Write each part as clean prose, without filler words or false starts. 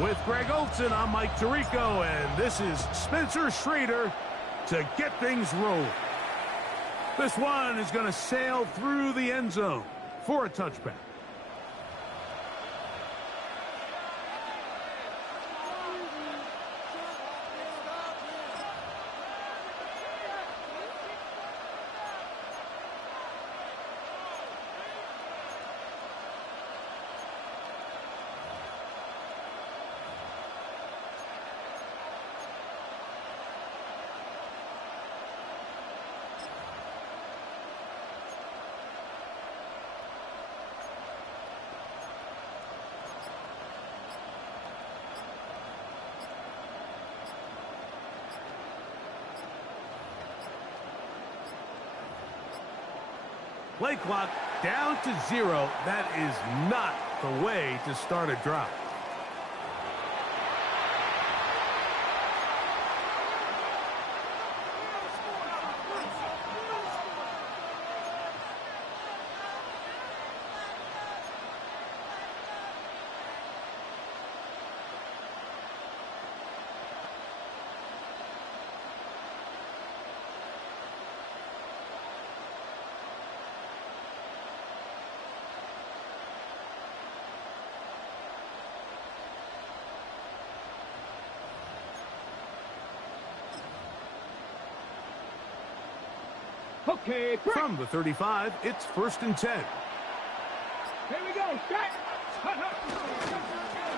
With Greg Olson, I'm Mike Tirico, and this is Spencer Schrader to get things rolling. This one is going to sail through the end zone for a touchback. Play clock down to 0. That is not the way to start a drive. Okay, from the 35, it's 1st and 10. Here we go. Set.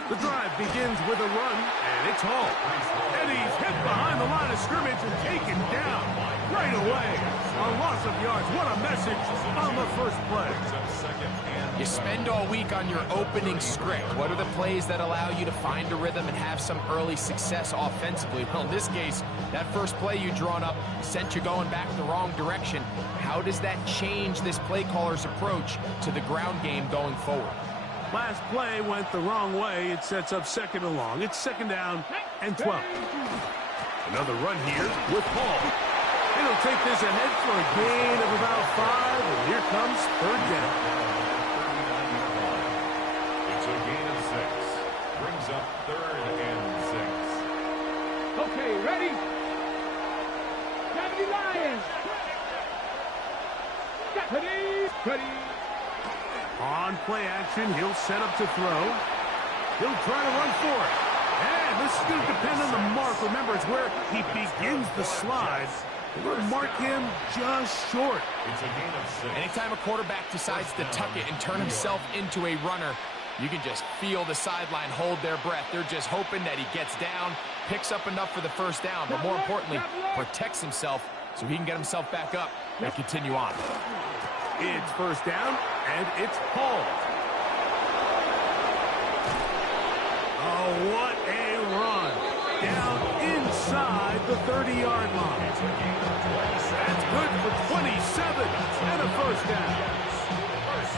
The drive begins with a run, and it's Hall. And he's hit behind the line of scrimmage and taken down right away. A loss of yards. What a message on the first play. You spend all week on your opening script. What are the plays that allow you to find a rhythm and have some early success offensively? Well, in this case, that first play you drawn up sent you going back the wrong direction. How does that change this play caller's approach to the ground game going forward? Last play went the wrong way. It sets up 2nd and long. It's 2nd down and 12. Another run here with Hall. And he'll take this ahead for a gain of about 5, and here comes 3rd down. It's a gain of 6. Brings up 3rd and 6. Okay, ready? 70 Lions. Ready. On play action, he'll set up to throw. He'll try to run for it. And this is going to depend on the mark. Remember, it's where he begins the slide. We'll mark him just short. It's a gain of 6. Anytime a quarterback decides to tuck it and turn himself into a runner, you can just feel the sideline hold their breath. They're just hoping that he gets down, picks up enough for the first down, but more importantly, protects himself so he can get himself back up and continue on. It's 1st down, and it's Hall. Oh, what a run. Down inside the 30-yard line. That's good for 27 and a 1st down.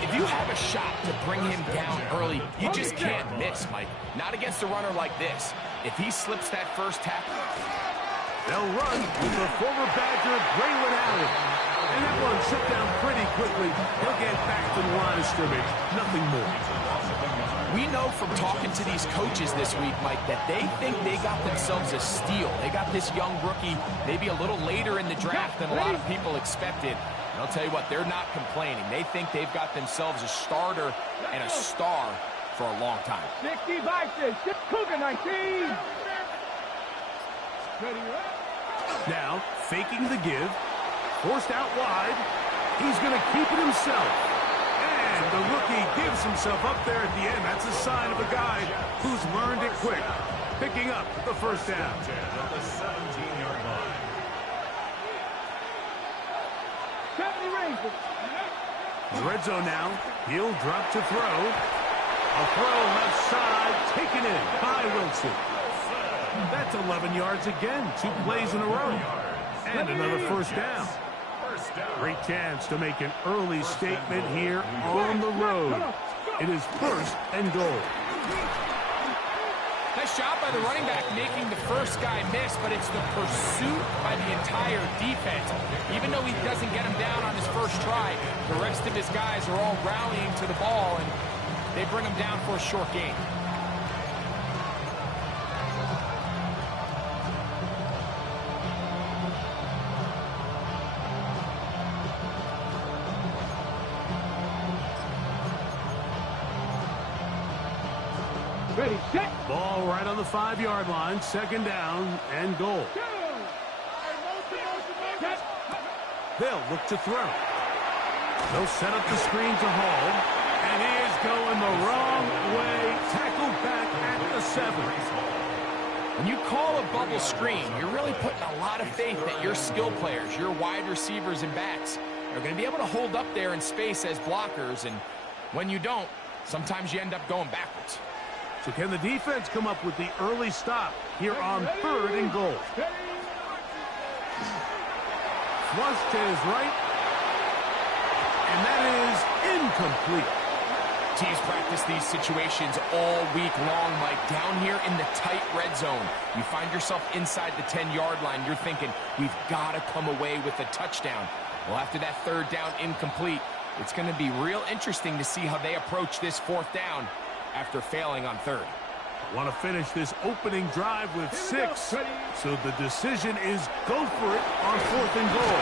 If you have a shot to bring him down early, you just can't miss, Mike. Not against a runner like this. If he slips that first tackle, they'll run with the former Badger, Braylon Allen. And that one shut down pretty quickly. He'll get back to the line of scrimmage. Nothing more. We know from talking to these coaches this week, Mike, that they think they got themselves a steal. They got this young rookie maybe a little later in the draft than a lot of people expected. And I'll tell you what, they're not complaining. They think they've got themselves a starter and a star for a long time. 60 Bison, Cougar 19. Ready, Now, faking the give. Forced out wide. He's going to keep it himself. And the rookie gives himself up there at the end. That's a sign of a guy who's learned it quick. Picking up the 1st down. At the 17-yard line. 70 Rangers. Red zone now. He'll drop to throw. A throw left side taken in by Wilson. That's 11 yards again. 2 plays in a row. And another 1st down. Great chance to make an early statement here on the road. It is 1st and goal. Nice job by the running back making the first guy miss, but it's the pursuit by the entire defense. Even though he doesn't get him down on his first try, the rest of his guys are all rallying to the ball, and they bring him down for a short gain. Ready, set. Ball right on the 5-yard line. Second down and goal. Set. They'll look to throw. They'll set up the screen to Hall. And he is going the wrong way. Tackled back at the 7. When you call a bubble screen, you're really putting a lot of faith that your skill players, your wide receivers and backs, are going to be able to hold up there in space as blockers. And when you don't, sometimes you end up going backwards. So can the defense come up with the early stop here on 3rd and goal? Flush to his right. And that is incomplete. Teams practice these situations all week long, Mike. Down here in the tight red zone, you find yourself inside the 10-yard line. You're thinking, we've got to come away with a touchdown. Well, after that 3rd down incomplete, it's going to be real interesting to see how they approach this 4th down after failing on 3rd. Want to finish this opening drive with 6. So the decision is go for it on 4th and goal.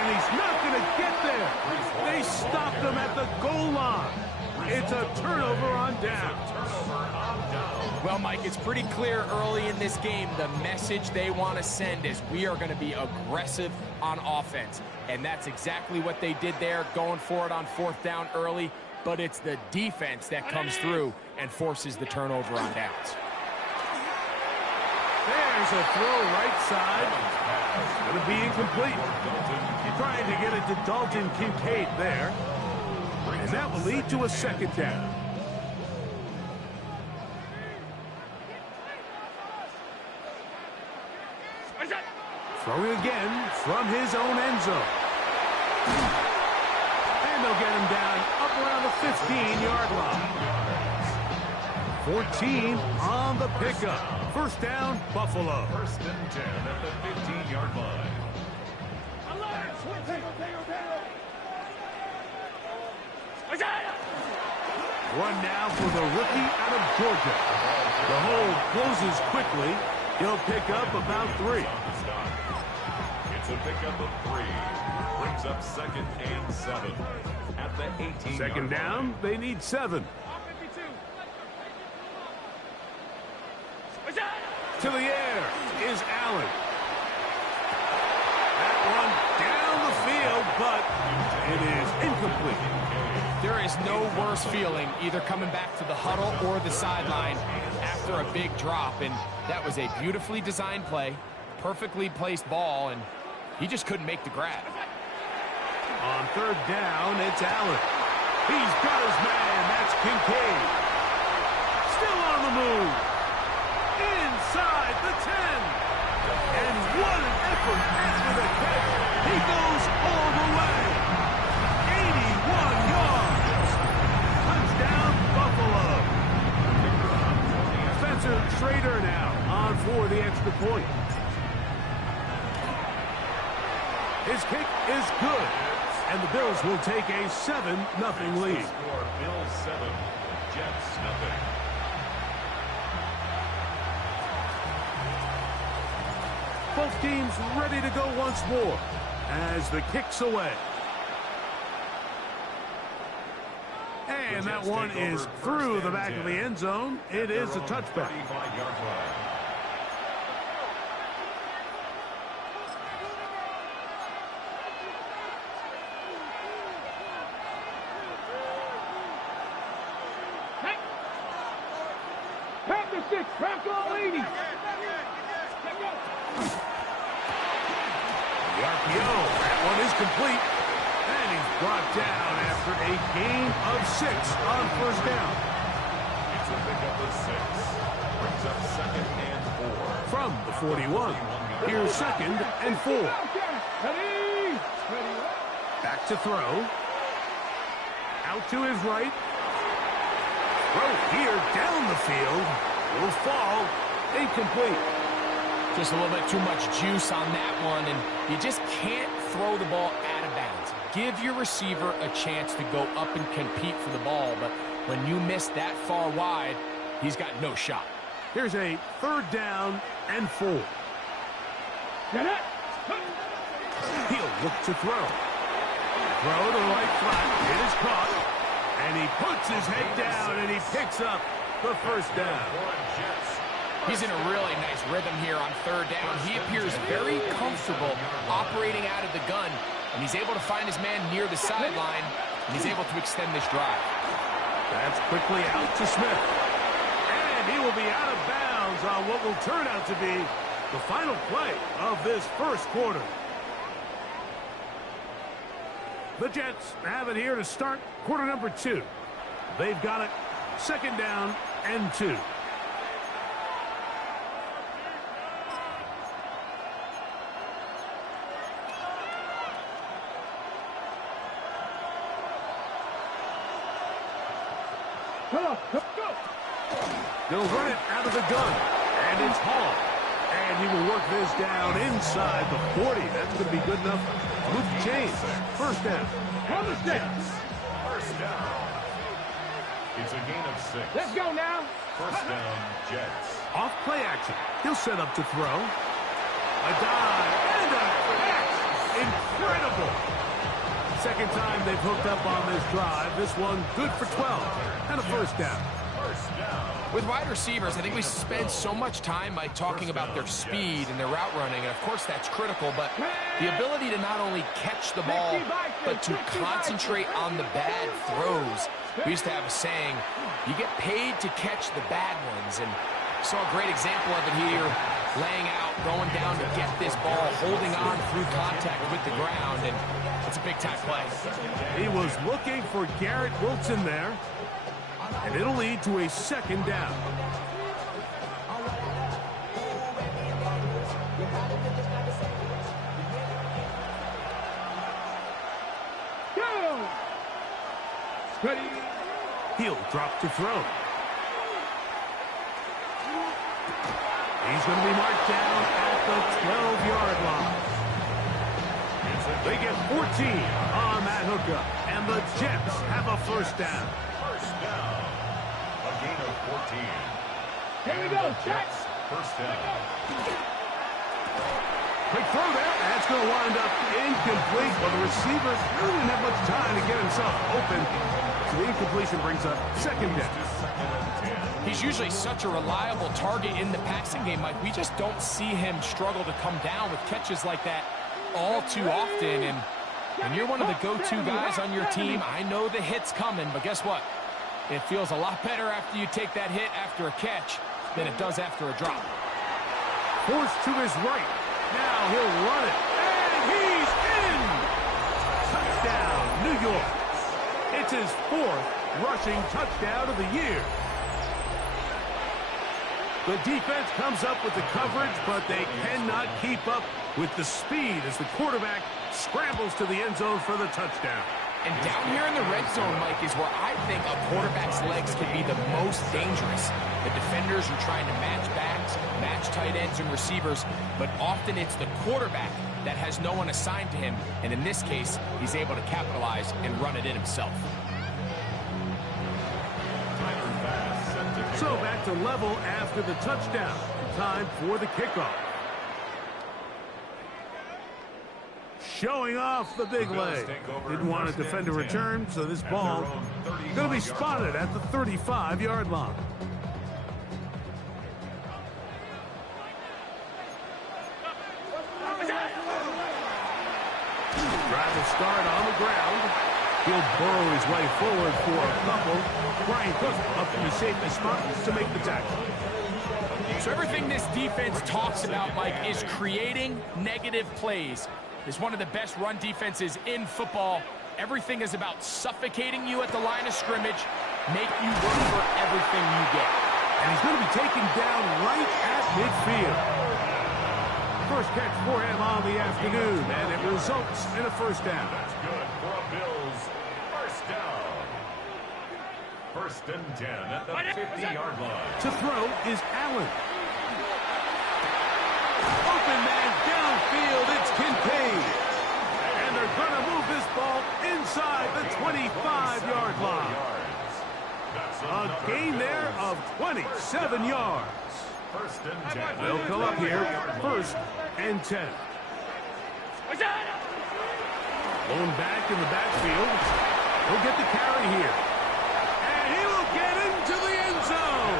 And he's not going to get there. They stopped him at the goal line. It's a turnover on down. Well, Mike, it's pretty clear early in this game the message they want to send is we are going to be aggressive on offense. And that's exactly what they did there, going for it on 4th down early. But it's the defense that comes through and forces the turnover on downs. There's a throw right side. Going to be incomplete. Trying to get it to Dalton Kincaid there. And that will lead to a 2nd down. Throwing again from his own end zone. And they'll get him down up around the 15-yard line. 14 on the pickup. 1st down, Buffalo. 1st and 10 at the 15-yard line. One now for the rookie out of Georgia. The hold closes quickly. He'll pick up about 3. It's a pickup of 3. Brings up 2nd and 7 at the 18. 2nd down, they need 7. To the air is Allen. That one down the field, but it is incomplete. There is no worse feeling either coming back to the huddle or the sideline after a big drop. And that was a beautifully designed play, perfectly placed ball, and he just couldn't make the grab. On 3rd down, it's Allen. He's got his man. That's Kincaid. Still on the move. Inside the 10. And what an effort after the catch. He goes all the way. 81 yards. Touchdown, Buffalo. Spencer Schrader now on for the extra point. His kick is good. And the Bills will take a 7-0 lead. Score Bills 7, Jets nothing. Both teams ready to go once more as the kick's away. And that one is through the back of the end zone. It is a touchback. 35-yard line. Pack the 6, crack all 80. The RPO, that one is complete. And he's brought down after a gain of 6 on 1st down. It's a pickup of 6. Brings up 2nd and 4. From the 41, here's 2nd and 4. Ready? Ready. Back to throw. Out to his right. Throw here down the field. Will fall. Incomplete. Just a little bit too much juice on that one, and you just can't throw the ball out of bounds. Give your receiver a chance to go up and compete for the ball, but when you miss that far wide, he's got no shot. Here's a 3rd down and 4. Get it. He'll look to throw. Throw to right flat. It is caught. And he puts his head down and he picks up the first down. He's in a really nice rhythm here on third down. He appears very comfortable operating out of the gun, and he's able to find his man near the sideline, and he's able to extend this drive. That's quickly out to Smith. And he will be out of bounds on what will turn out to be the final play of this first quarter. The Jets have it here to start quarter number 2. They've got it second down and 2. They'll run it out of the gun, and it's Hall. And he will work this down inside the 40. That's going to be good enough to move the chains. First down. First down. First down. It's a gain of 6. Let's go now. First down, Jets. Off play action. He'll set up to throw. A dive and a catch. Incredible. Second time they've hooked up on this drive. This one good for 12 and a first down. With wide receivers, I think we spend so much time by talking about their speed and their route running, and of course that's critical, but the ability to not only catch the ball, but to concentrate on the bad throws. We used to have a saying, you get paid to catch the bad ones, and saw a great example of it here, laying out, going down to get this ball, holding on through contact with the ground, and it's a big-time play. He was looking for Garrett Wilson there. And it'll lead to a second down. Go! Ready. He'll drop to throw. He's going to be marked down at the 12-yard line. They get 14 on that hookup. And the Jets have a first down. A gain of 14. Here we go, Jets. First down. Quick throw there. That's going to wind up incomplete. Well, the receiver really didn't have much time to get himself open. So the incompletion brings up second down. He's usually such a reliable target in the passing game, Mike. We just don't see him struggle to come down with catches like that all too often. And when you're one of the go-to guys on your team, I know the hit's coming, but guess what? It feels a lot better after you take that hit after a catch than it does after a drop. Forced to his right. Now he'll run it. And he's in! Touchdown, New York. It's his 4th rushing touchdown of the year. The defense comes up with the coverage, but they cannot keep up with the speed as the quarterback scrambles to the end zone for the touchdown. And down here in the red zone, Mike, is where I think a quarterback's legs can be the most dangerous. The defenders are trying to match backs, match tight ends and receivers, but often it's the quarterback that has no one assigned to him, and in this case, he's able to capitalize and run it in himself. So back to level after the touchdown. Time for the kickoff. Showing off the big leg. Didn't want to defend a return, so this ball going to be spotted at the 35-yard line. Drive will start on the ground. He'll burrow his way forward for a couple. Brian Cook up in the safest spot to make the tackle. So everything this defense talks about, Mike, is creating negative plays. It's one of the best run defenses in football. Everything is about suffocating you at the line of scrimmage, make you work for everything you get. And he's going to be taken down right at midfield. First catch for him on the afternoon, and it results in a first down. That's good for a Bills first down. First and 10 at the 50-yard line. To throw is Allen. Open man downfield, it's Kincaid. And they're going to move this ball inside the 25-yard line. A gain there of 27 yards. First and 10. They'll come up here, first and 10. Going back in the backfield. He'll get the carry here. And he will get into the end zone.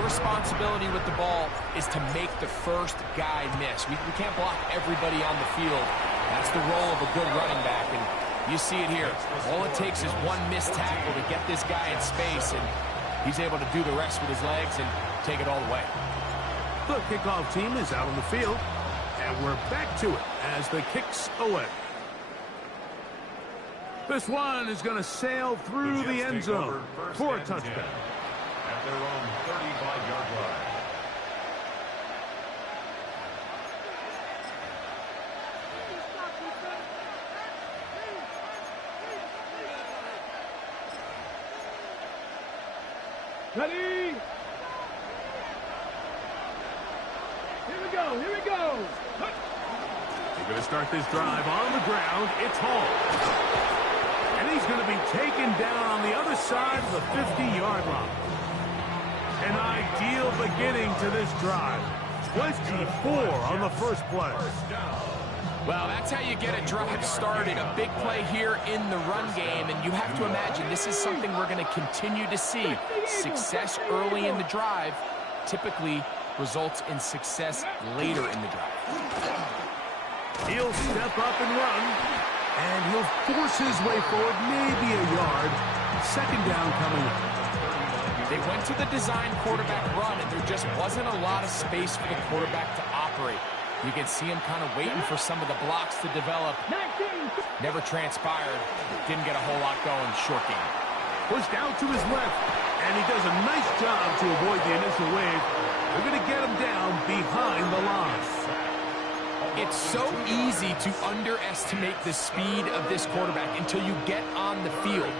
Your responsibility with the ball is to make the first guy miss. We can't block everybody on the field. That's the role of a good running back, and you see it here. All it takes is one missed tackle to get this guy in space, and he's able to do the rest with his legs and take it all the way. The kickoff team is out on the field, and we're back to it as the kick's away. This one is going to sail through the end zone for a touchdown. At their own 35-yard line. Ready? Here we go, here we go. They're going to start this drive on the ground. It's Hall. And he's going to be taken down on the other side of the 50-yard line. An ideal beginning to this drive. 24 on the first play. Well, that's how you get a drive started. A big play here in the run game, and you have to imagine this is something we're going to continue to see. Success early in the drive typically results in success later in the drive. He'll step up and run, and he'll force his way forward, maybe a yard. Second down coming up. They went to the design quarterback run, and there just wasn't a lot of space for the quarterback to operate. You can see him kind of waiting for some of the blocks to develop. Never transpired. Didn't get a whole lot going. Short game. Pushed out to his left, and he does a nice job to avoid the initial wave. They're going to get him down behind the line. It's so easy to underestimate the speed of this quarterback until you get on the field.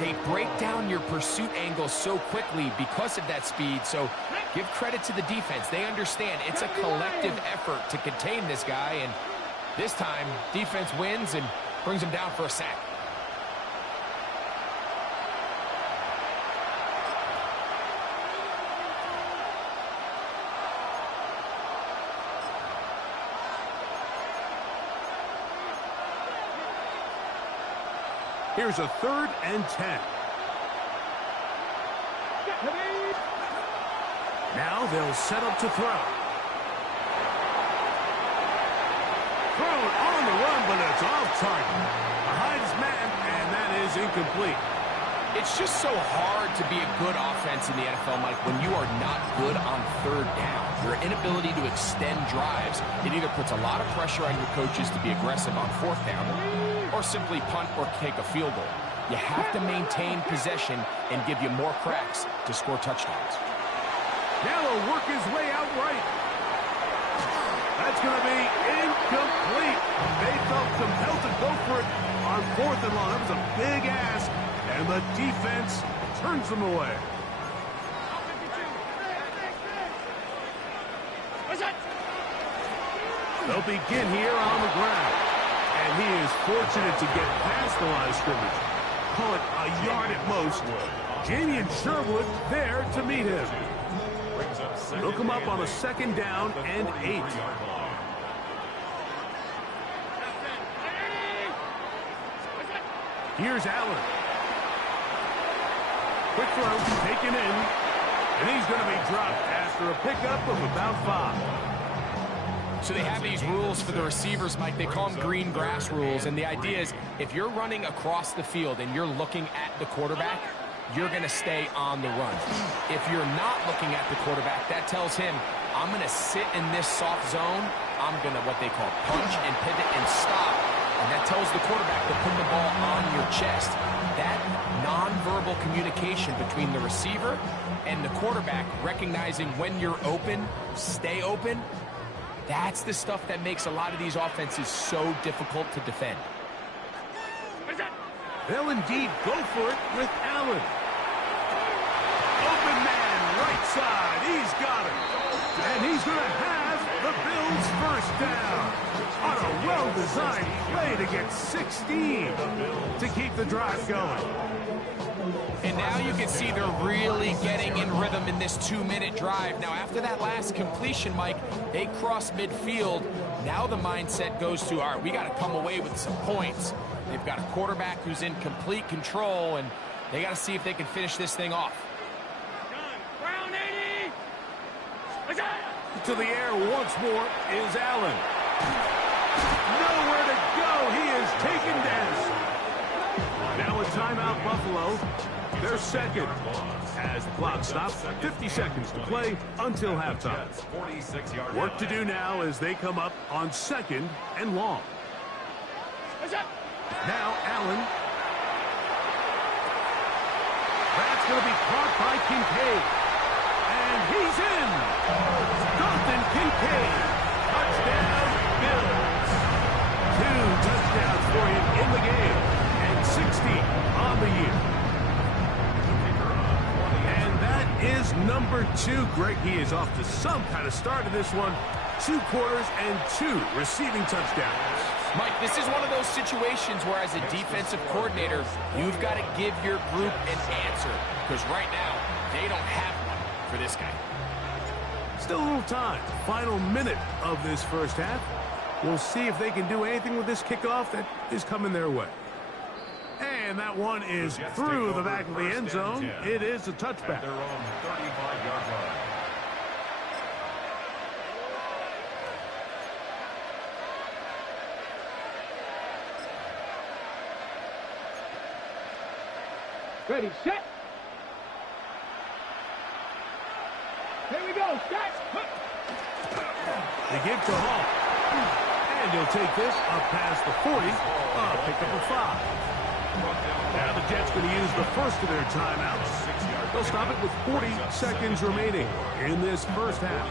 They break down your pursuit angle so quickly because of that speed, so give credit to the defense. They understand it's a collective effort to contain this guy, and this time, defense wins and brings him down for a sack. Here's a 3rd and 10. Now they'll set up to throw. Thrown on the run, but it's off target. Behind his man, and that is incomplete. It's just so hard to be a good offense in the NFL, Mike, when you are not good on 3rd down. Your inability to extend drives, it either puts a lot of pressure on your coaches to be aggressive on 4th down, or simply punt or kick a field goal. You have to maintain possession and give you more cracks to score touchdowns. Now he'll work his way out right. That's going to be incomplete. They felt compelled to go for it on 4th and long. That was a big ask, and the defense turns them away. They'll begin here on the ground. And he is fortunate to get past the line of scrimmage. Call it a yard at most. Jamie and Sherwood there to meet him. They'll come up on a 2nd down and 8. Here's Allen. Quick throw taken in. And he's going to be dropped after a pickup of about 5. So they have these rules for the receivers, Mike. They call them green grass rules. And the idea is if you're running across the field and you're looking at the quarterback, you're going to stay on the run. If you're not looking at the quarterback, that tells him, I'm going to sit in this soft zone. I'm going to what they call punch and pivot and stop. And that tells the quarterback to put the ball on your chest. That nonverbal communication between the receiver and the quarterback, recognizing when you're open, stay open, that's the stuff that makes a lot of these offenses so difficult to defend. They'll indeed go for it with Allen. Open man, right side. He's got it. And he's going to have the Bills' first down. On a well-designed play to get 16 to keep the drive going. And now you can see they're really getting in rhythm in this 2-minute drive. Now, after that last completion, Mike, they cross midfield. Now the mindset goes to, all right, we got to come away with some points. They've got a quarterback who's in complete control, and they got to see if they can finish this thing off. To the air once more is Allen. Nowhere to go. He is taken down. Now a timeout, Buffalo. They're second. As the clock stops, 50 seconds to play until halftime. Work to do now as they come up on second and long. Now Allen. That's going to be caught by Kincaid. And he's in. Dalton Kincaid. Touchdown, Bills. 2 touchdowns for him in the game. And 60 on the year. And that is number 2. Greg, he is off to some kind of start in this one. 2 quarters and 2 receiving touchdowns. Mike, this is one of those situations where as a defensive coordinator, you've got to give your group an answer. Because right now, they don't have one for this guy. Still a little time. Final minute of this first half. We'll see if they can do anything with this kickoff that is coming their way. And that one is through the back of the end zone. It is a touchback. Their own 35-yard line. Ready, set. Here we go, set. They give to Hall. And he'll take this up past the 40. Pick up a 5. Now the Jets going to use the first of their timeouts. They'll stop it with 40 seconds remaining in this first half.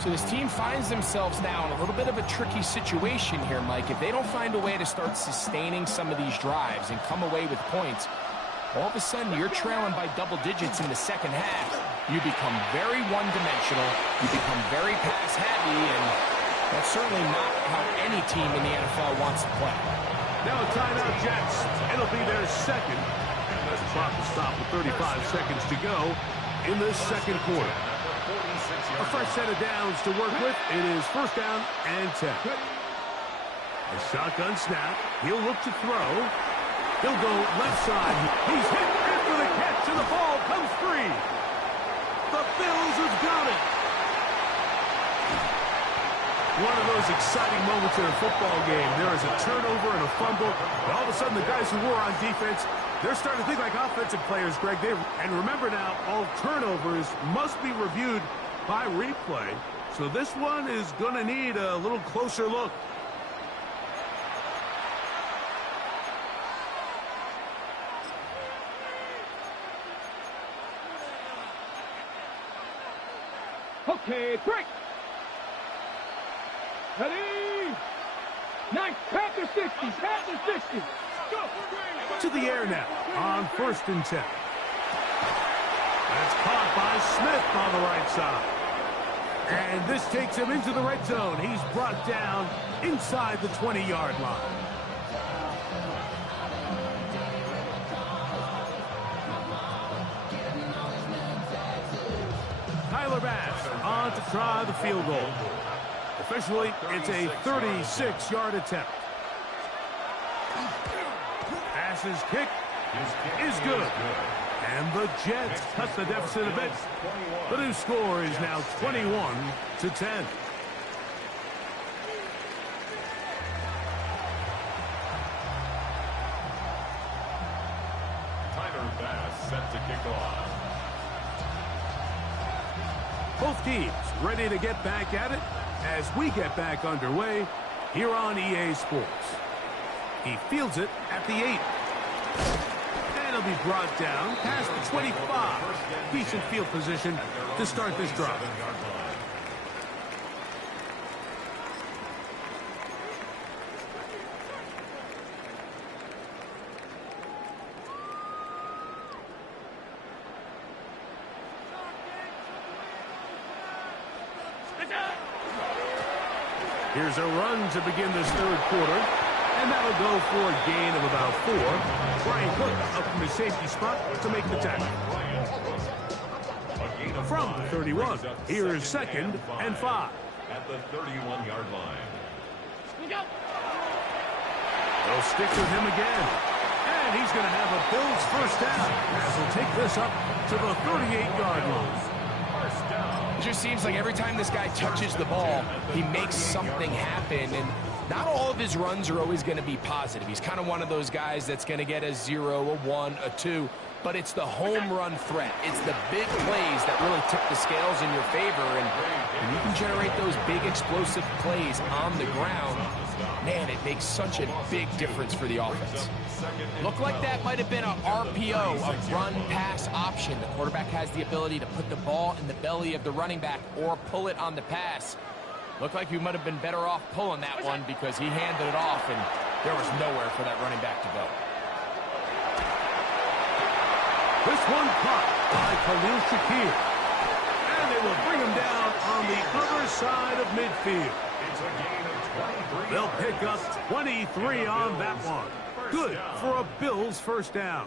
So this team finds themselves now in a little bit of a tricky situation here, Mike. If they don't find a way to start sustaining some of these drives and come away with points, all of a sudden you're trailing by double digits in the second half. You become very one-dimensional. You become very pass-heavy, and that's certainly not how any team in the NFL wants to play. Now a timeout, Jets. It'll be their second. As the clock will stop with 35 seconds to go in this second quarter. A fresh set of downs to work with. It is first down and 10. A shotgun snap. He'll look to throw. He'll go left side. He's hit after the catch, and the ball comes free. The Bills have got it. One of those exciting moments in a football game. There is a turnover and a fumble. And all of a sudden, the guys who were on defense, they're starting to think like offensive players, Greg. And remember now, all turnovers must be reviewed by replay. So this one is going to need a little closer look. Okay, break. Ready. Nice. Panther 60. Panther 60. Go. To the air now on first and 10. That's caught by Smith on the right side. And this takes him into the red zone. He's brought down inside the 20-yard line. Tyler Bass on to try the field goal. Officially, it's a 36-yard attempt. Pass's kick is good. And the Jets cut the deficit a bit. The new score is now 21-10. Tyler Bass set to kick off. Both teams ready to get back at it as we get back underway here on EA Sports. He fields it at the 8. And he'll be brought down past the 25. Decent field position to start this drive. Here's a run to begin this third quarter. And that'll go for a gain of about 4. Brian Cook up from his safety spot to make the tackle. From the 31, here is second and 5. At the 31-yard line. They'll stick with him again. And he's going to have a Bills first down as he'll take this up to the 38-yard line. First down. just seems like every time this guy touches the ball, he makes something happen, and not all of his runs are always going to be positive. He's kind of one of those guys that's going to get a 0, a 1, a 2, but it's the home run threat. It's the big plays that really tip the scales in your favor, and when you can generate those big explosive plays on the ground, man, it makes such a big difference for the offense. Looked like that might have been a RPO, a run-pass option. The quarterback has the ability to put the ball in the belly of the running back or pull it on the pass. Looked like you might have been better off pulling that one because he handed it off, and there was nowhere for that running back to go. This one caught by Khalil Shakir. And they will bring him down on the other side of midfield. They'll pick up 23 on that one. Good for a Bills first down.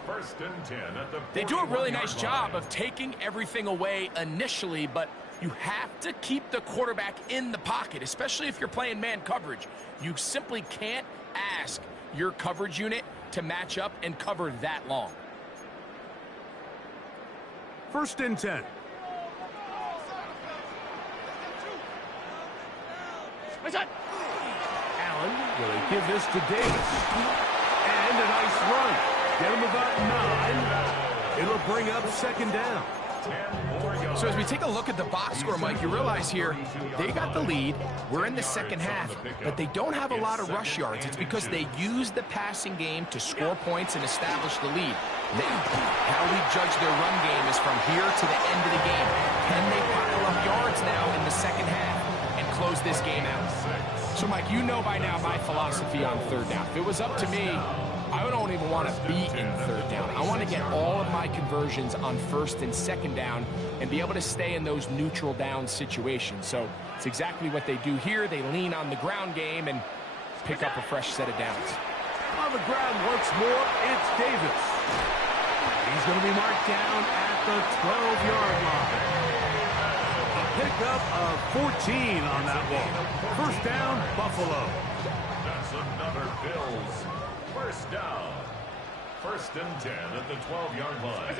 They do a really nice job of taking everything away initially, but you have to keep the quarterback in the pocket, especially if you're playing man coverage. You simply can't ask your coverage unit to match up and cover that long. First and 10. Allen will give this to Davis. And a nice run. Get him about 9. It'll bring up second down. So as we take a look at the box score, Mike, you realize here they got the lead. We're in the second half, but they don't have a lot of rush yards. It's because they use the passing game to score points and establish the lead. How we judge their run game is from here to the end of the game. Can they pile up yards now in the second half and close this game out? So, Mike, you know by now my philosophy on third down. If it was up to me, I don't even want to be in third down. I want to get all of my conversions on first and second down and be able to stay in those neutral down situations. So it's exactly what they do here. They lean on the ground game and pick up a fresh set of downs. On the ground once more, it's Davis. He's going to be marked down at the 12-yard line. A pickup of 14 on that one. First down, Buffalo. That's another Bills first down. First and 10 at the 12-yard line.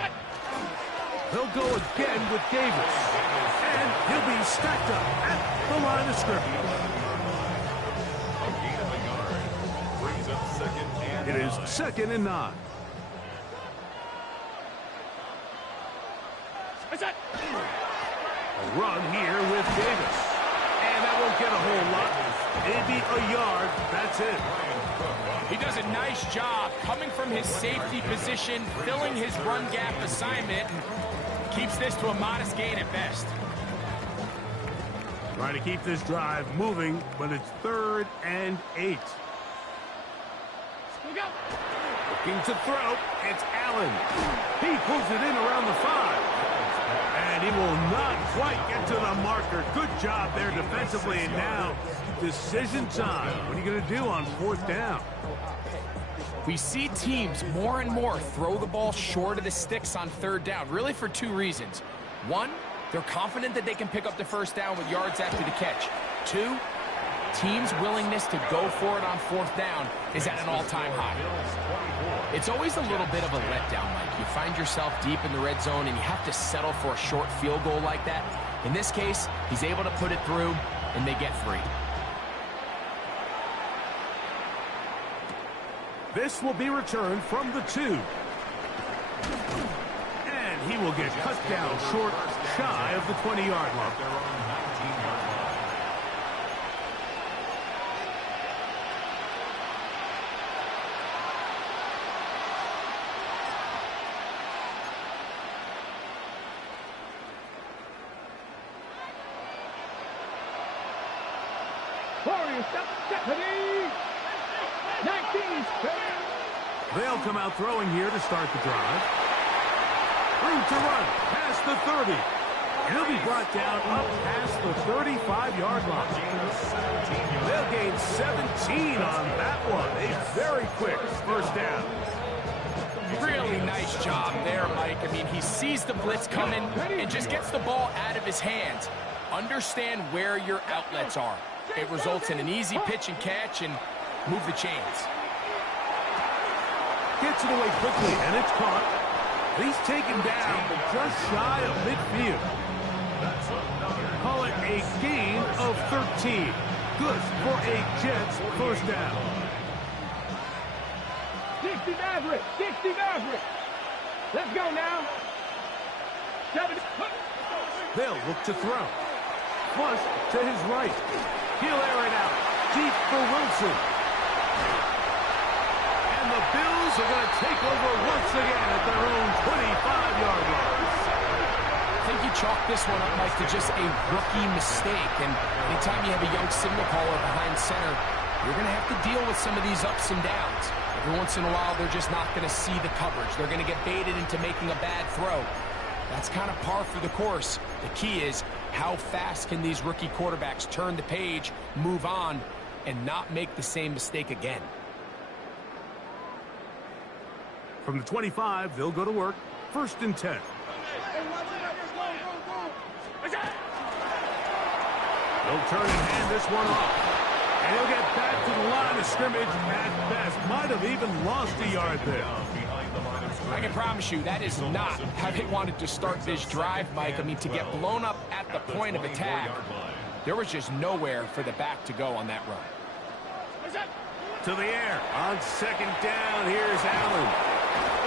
He'll go again with Davis. And he'll be stacked up at the line of scrimmage. A gain of a yard. Brings up second and It is 2nd and 9. A run here with Davis. And that won't get a whole lot. Maybe a yard. That's it. He does a nice job coming from his safety position, filling his run gap assignment, and keeps this to a modest gain at best. Trying to keep this drive moving, but it's 3rd and 8. Looking to throw. It's Allen. He pulls it in around the 5. And he will not quite get to the marker. Good job there defensively. And now, decision time. What are you going to do on 4th down? We see teams more and more throw the ball short of the sticks on 3rd down, really for 2 reasons. 1, they're confident that they can pick up the first down with yards after the catch. 2, teams' willingness to go for it on 4th down is at an all-time high. It's always a little bit of a letdown, Mike. You find yourself deep in the red zone and you have to settle for a short field goal like that. In this case, he's able to put it through and they get 3. This will be returned from the 2. And he will get cut down short, shy of the 20-yard line. Warriors, Stephanie. 19 spin. They'll come out throwing here to start the drive. Room to run past the 30. He'll be brought down up past the 35-yard line. They'll gain 17 on that one. A very quick first down. Really nice job there, Mike. I mean, he sees the blitz coming and just gets the ball out of his hands. Understand where your outlets are. It results in an easy pitch and catch and move the chains. Gets it away quickly, and it's caught. He's taken down, but just shy of midfield. That's another a gain of 13. Good for a Jets first down. 60 Maverick. 60 Maverick. Let's go now. 70. They'll look to throw. Flush to his right. He'll air it out. Deep for Wilson. And the Bills are going to take over once again at their own 25-yard line. I think you chalk this one up, Mike, to just a rookie mistake. And anytime you have a young signal caller behind center, you're going to have to deal with some of these ups and downs. Every once in a while, they're just not going to see the coverage. They're going to get baited into making a bad throw. That's kind of par for the course. The key is how fast can these rookie quarterbacks turn the page, move on, and not make the same mistake again. From the 25, they'll go to work. 1st and 10. They'll turn and hand this one off. And he'll get back to the line of scrimmage at best. Might have even lost a yard there. I can promise you that is not how they wanted to start this drive, Mike. I mean, to get blown up at the point of attack, there was just nowhere for the back to go on that run. To the air. On 2nd down, here's Allen.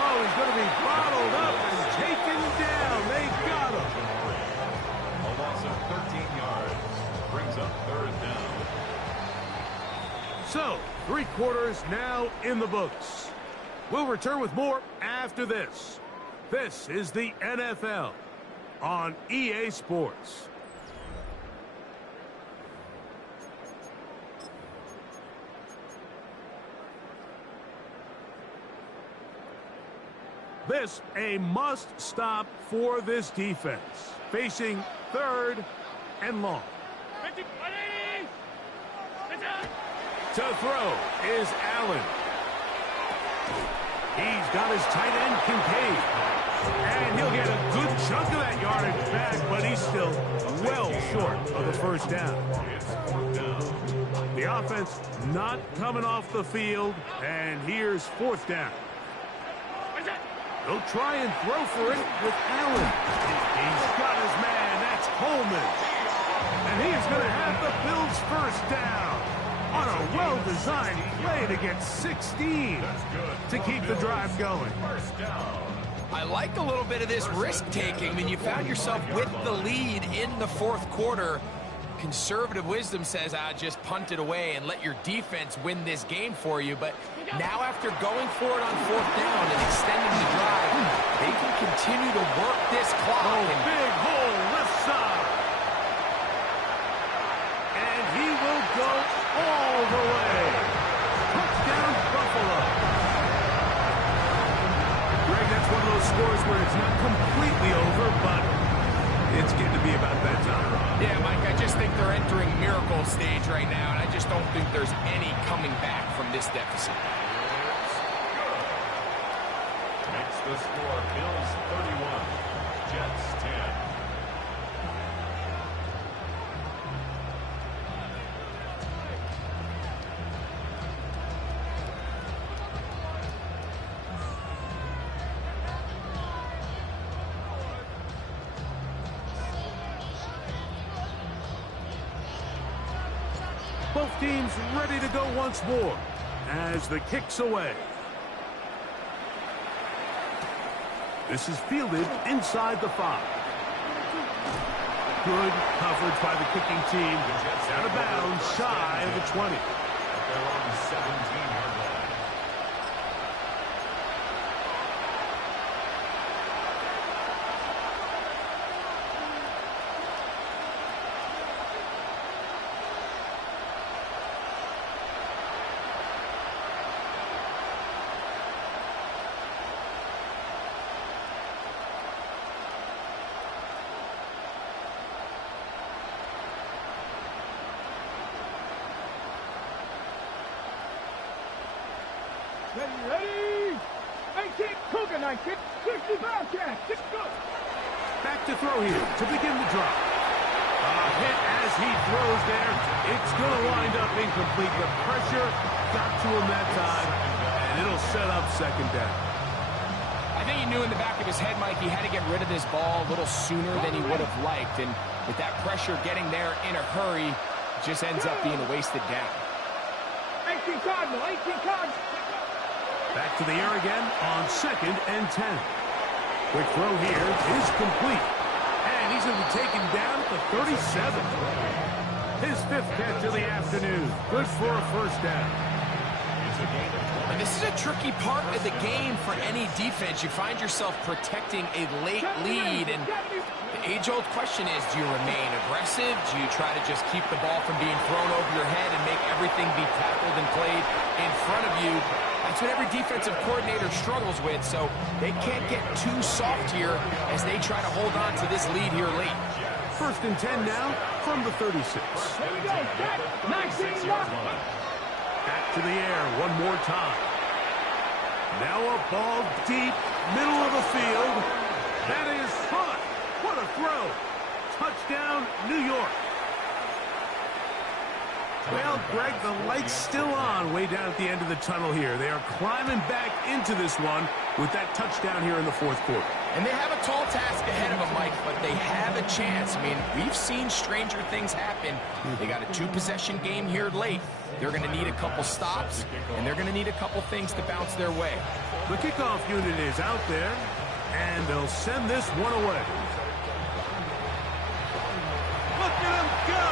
Oh, he's going to be bottled up and taken down. They got him. A loss of 13 yards brings up 3rd down. So, 3 quarters now in the books. We'll return with more after this. This is the NFL on EA Sports. This a must-stop for this defense. Facing 3rd and long. To throw is Allen. He's got his tight end Kincaid. And he'll get a good chunk of that yardage back, but he's still well short of the 1st down. It's 4th down. The offense not coming off the field, and here's 4th down. They'll try and throw for it with Allen. He's got his man. That's Coleman. And he is going to have the Bills' 1st down on a well-designed play to get 16 to keep the drive going. I like a little bit of this risk-taking. I mean, you found yourself with the lead in the 4th quarter. Conservative wisdom says, just punt it away and let your defense win this game for you. But now after going for it on 4th down and extending the drive, they can continue to work this clock. Oh, big hole left side. And he will go all the way. Touchdown, Buffalo. Greg, that's one of those scores where it's not completely over, but it's getting to be about that time. Yeah, Mike, I just think they're entering miracle stage right now, and I just don't think there's any coming back from this deficit. Makes the score Bills 31, Jets 10. Both teams ready to go once more as the kick's away. This is fielded inside the 5. Good coverage by the kicking team. Out of bounds, shy of the 20. They're on 17-yard line. Ready? 18, Cougar 19, 65 catch. Go. Back to throw here to begin the drive. A hit as he throws there. It's going to wind up incomplete. The pressure got to him that time, and it'll set up 2nd down. I think he knew in the back of his head, Mike, he had to get rid of this ball a little sooner than he would have liked. And with that pressure getting there in a hurry, it just ends up being a wasted down. 18 Cardinal, 18 Cardinal. Back to the air again on 2nd and 10. Quick throw here is complete. And he's going to be taken down at the 37. His 5th catch of the afternoon. Good for a first down. And this is a tricky part of the game for any defense. You find yourself protecting a late lead, and the age-old question is, do you remain aggressive? Do you try to just keep the ball from being thrown over your head and make everything be tackled and played in front of you? That's what every defensive coordinator struggles with, so they can't get too soft here as they try to hold on to this lead here late. 1st and 10 now from the 36. Here we go. 19 left. Back to the air one more time. Now a ball deep, middle of the field. That is caught. What a throw. Touchdown, New York. Well, Greg, the light's still on way down at the end of the tunnel here. They are climbing back into this one with that touchdown here in the 4th quarter. And they have a tall task ahead of them, Mike, but they have a chance. I mean, we've seen stranger things happen. They got a 2-possession game here late. They're going to need a couple stops, and they're going to need a couple things to bounce their way. The kickoff unit is out there, and they'll send this one away. Look at him go!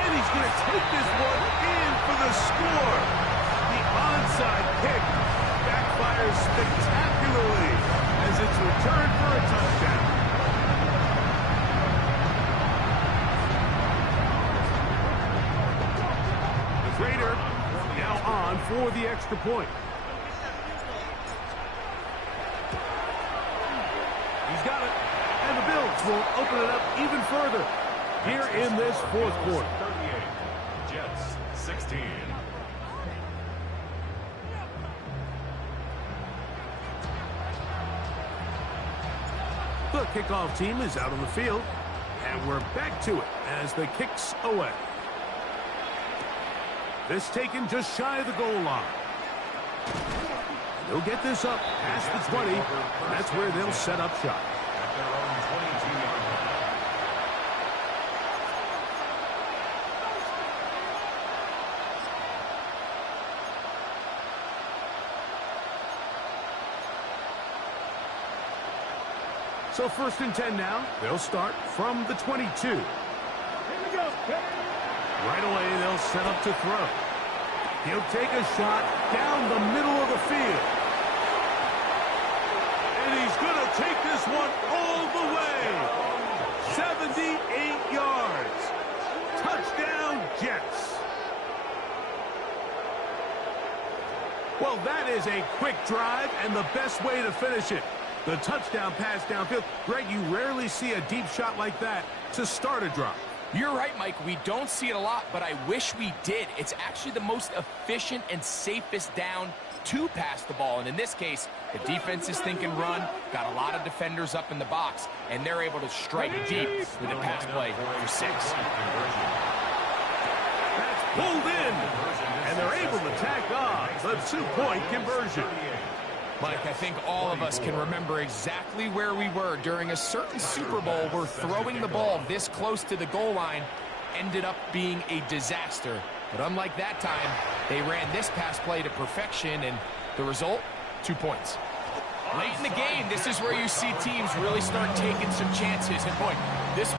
And he's going to take this one in for the score. The onside kick backfires spectacularly as it's returned for a touchdown. The Raider now on for the extra point. He's got it. And the Bills will open it up even further here in this 4th quarter. 38, Jets 16. The kickoff team is out on the field, and we're back to it as the kick's away. This taken just shy of the goal line. They'll get this up past the 20. That's where they'll set up shop. At their own 22-yard line. So 1st and 10 now. They'll start from the 22. Here we go. Right away, they'll set up to throw. He'll take a shot down the middle of the field. And he's going to take this one all the way. 78 yards. Touchdown, Jets. Well, that is a quick drive and the best way to finish it. The touchdown pass downfield. Greg, you rarely see a deep shot like that to start a drive. You're right, Mike. We don't see it a lot, but I wish we did. It's actually the most efficient and safest down to pass the ball. And in this case, the defense is thinking run, got a lot of defenders up in the box, and they're able to strike deep with a pass play for 6. That's pulled in, and they're able to tack on the 2-point conversion. Mike, I think all of us can remember exactly where we were during a certain Super Bowl where throwing the ball this close to the goal line ended up being a disaster. But unlike that time, they ran this pass play to perfection, and the result, 2 points. Late in the game, this is where you see teams really start taking some chances. And boy, this...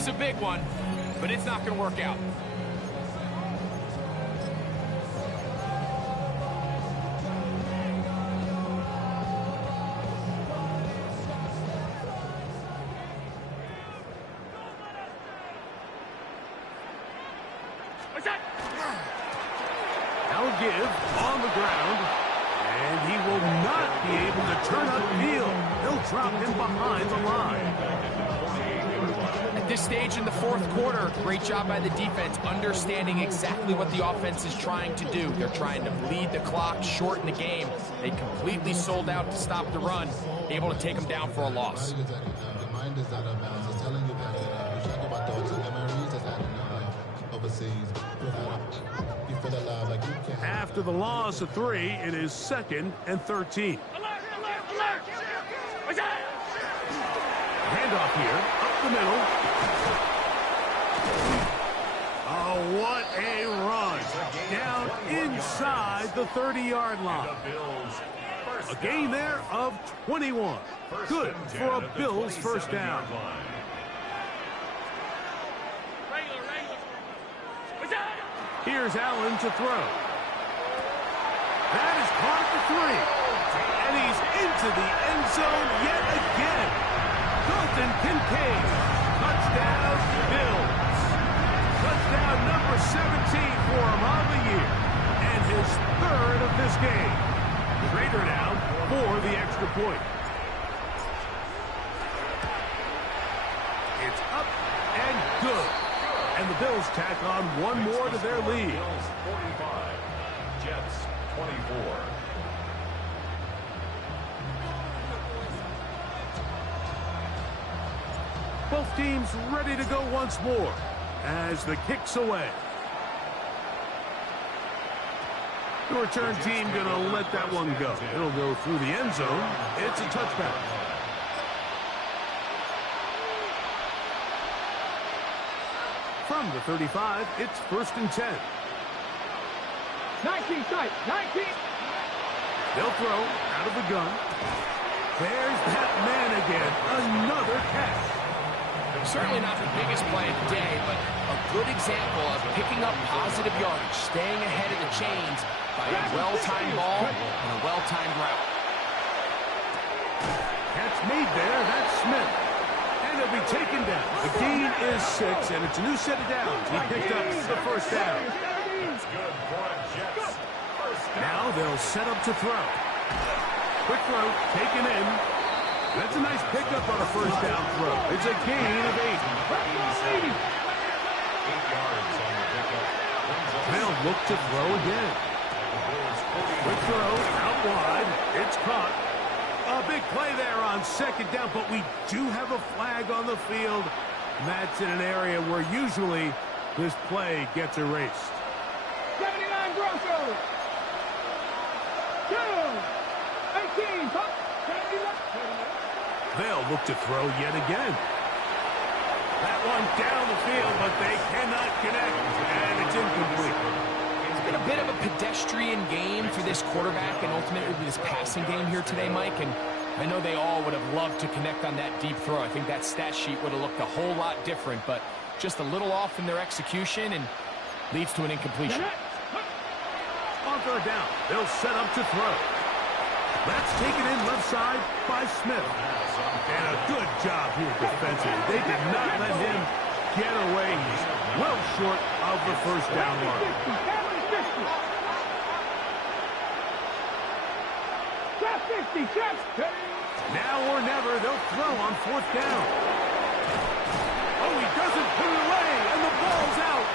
It's a big one, but it's not going to work out. Now give on the ground, and he will not be able to turn upfield. They'll drop him behind the line. At this stage in the fourth quarter, great job by the defense, understanding exactly what the offense is trying to do. They're trying to bleed the clock, shorten the game. They completely sold out to stop the run, able to take them down for a loss. After the loss of 3, it is 2nd and 13. Handoff here, up the middle. Oh, what a run. Down inside the 30-yard line. A gain there of 21. Good for a Bills first down. Here's Allen to throw. That is caught at the 3. And he's into the end zone yet again. Dalton Kincaid. Touchdown, Bills. Touchdown number 17 for him on the year. And his 3rd of this game. Raider now for the extra point. It's up and good. And the Bills tack on one more to their lead. Bills 45, Jets 24. Both teams ready to go once more as the kick's away. The return team going to let that one go. It'll go through the end zone. It's a touchback. From the 35, it's 1st and 10. 19 sight, 19. They'll throw out of the gun. There's that man again. Another catch. Certainly not the biggest play of the day, but a good example of picking up positive yardage, staying ahead of the chains by a well-timed ball and a well-timed route. Catch made there. That's Smith. And he'll be taken down. The gain is 6, and it's a new set of downs. He picked up the first down. That's good for a Jets. Now they'll set up to throw. Quick throw, taken in. That's a nice pickup on a first down throw. It's a gain of 8. 8 yards on the pickup. They'll look to throw again. Quick throw, out wide. It's caught. A big play there on 2nd down, but we do have a flag on the field. And that's in an area where usually this play gets erased. 79 Broncos. 2. 18. They'll look to throw yet again. That one down the field, but they cannot connect, and it's incomplete. It's been a bit of a pedestrian game for this quarterback and ultimately this passing game here today, Mike, and I know they all would have loved to connect on that deep throw. I think that stat sheet would have looked a whole lot different, but just a little off in their execution and leads to an incompletion. On 3rd down, they'll set up to throw. That's taken in left side by Smith. And a good job here defensively. They did not let him get away. He's well short of the first down mark. Now or never, they'll throw on 4th down. Oh, he doesn't put it away, and the ball's out.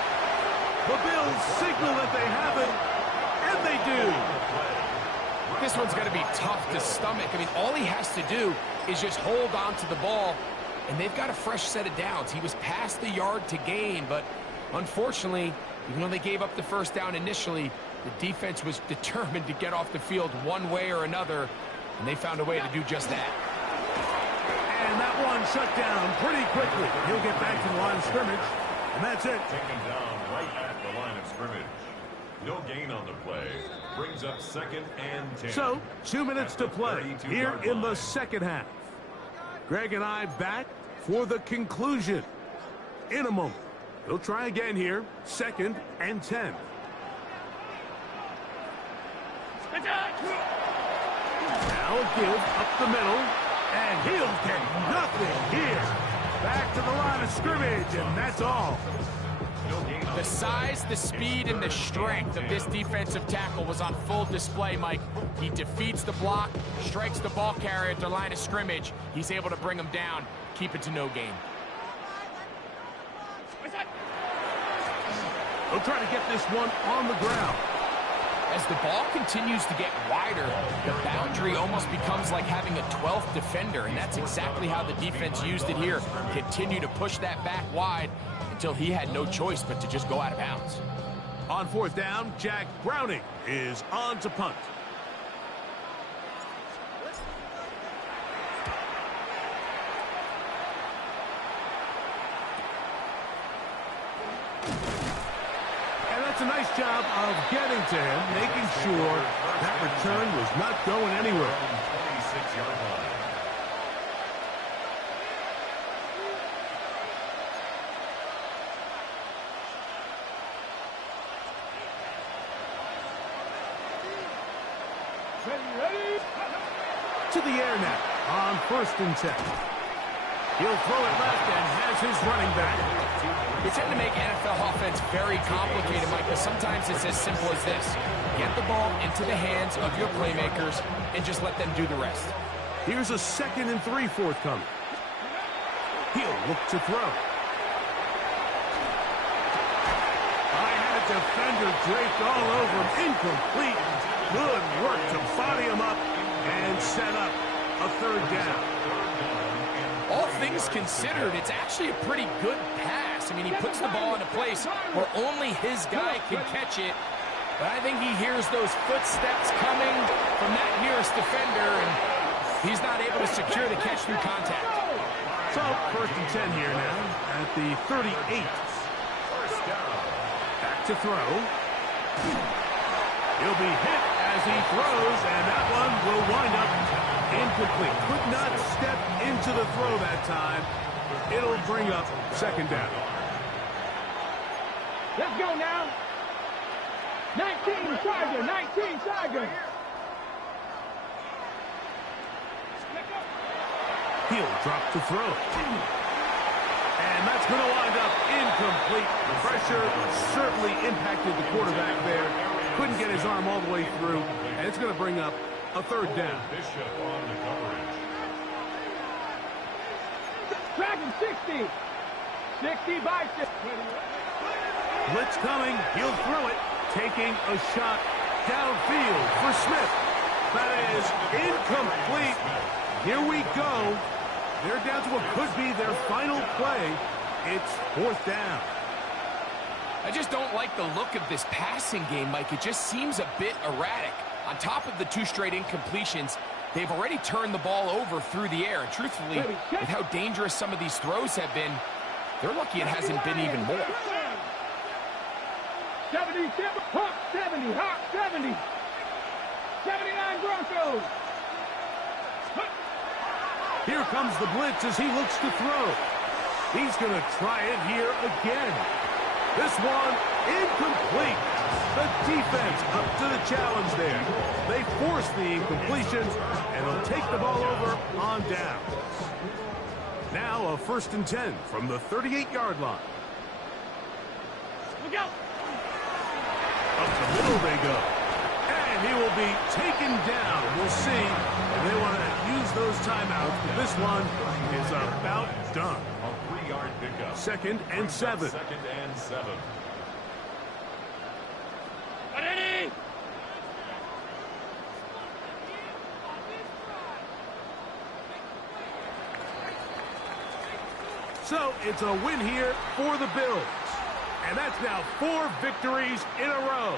The Bills signal that they have it, and they do. This one's going to be tough to stomach. I mean, all he has to do is just hold on to the ball, and they've got a fresh set of downs. He was past the yard to gain, but unfortunately, even though they gave up the first down initially, the defense was determined to get off the field one way or another, and they found a way to do just that. And that one shut down pretty quickly. He'll get back to the line of scrimmage, and that's it. Taken down right at the line of scrimmage. No gain on the play. Brings up 2nd and 10. So, 2 minutes to play here in the second half. Greg and I back for the conclusion in a moment. They'll try again here, 2nd and 10. Now a give up the middle, and he'll get nothing here. Back to the line of scrimmage, and that's all. The size, the speed, and the strength of this defensive tackle was on full display, Mike. He defeats the block, strikes the ball carrier at the line of scrimmage. He's able to bring him down, keep it to no gain. They'll try to get this one on the ground. As the ball continues to get wider, the boundary almost becomes like having a 12th defender, and that's exactly how the defense used it here. Continue to push that back wide until he had no choice but to just go out of bounds. On fourth down, Jack Browning is on to punt. A nice job of getting to him, making sure that return was not going anywhere. 26-yard line. Ready? To the air now on 1st and 10. He'll throw it left and has his running back. You tend to make NFL offense very complicated, Mike, but sometimes it's as simple as this. Get the ball into the hands of your playmakers and just let them do the rest. Here's a 2nd and 3 forthcoming. He'll look to throw. I had a defender draped all over him. Incomplete. Good work to body him up and set up a 3rd down. All things considered, it's actually a pretty good pass. I mean, he puts the ball in a place where only his guy can catch it. But I think he hears those footsteps coming from that nearest defender, and he's not able to secure the catch through contact. So, 1st and 10 here now at the 38. Back to throw. He'll be hit as he throws, and that one will wind up incomplete. Could not step into the throw that time. It'll bring up 2nd down. Let's go now. 19 Tiger, 19 Tiger. He'll drop to throw. And that's going to wind up incomplete. The pressure certainly impacted the quarterback there. Couldn't get his arm all the way through, and it's going to bring up a 3rd down. Bishop on the coverage. Dragon 60. 60 by 6. Blitz coming. He'll throw it. Taking a shot downfield for Smith. That is incomplete. Here we go. They're down to what could be their final play. It's 4th down. I just don't like the look of this passing game, Mike. It just seems a bit erratic. On top of the 2 straight incompletions, they've already turned the ball over through the air. And truthfully, with how dangerous some of these throws have been, they're lucky it hasn't been even more. 77, Hawk 70, Hawk 70. 79 Broncos. Here comes the blitz as he looks to throw. He's going to try it here again. This one incomplete. The defense up to the challenge there. They force the incompletion, and they'll take the ball over on down. Now a 1st and 10 from the 38-yard line. Look out. Up the middle they go. And he will be taken down. We'll see if they want to use those timeouts, but this one is about done. A 3-yard pickup. 2nd and 7. 2nd and 7. Ready? So it's a win here for the Bills. And that's now 4 victories in a row.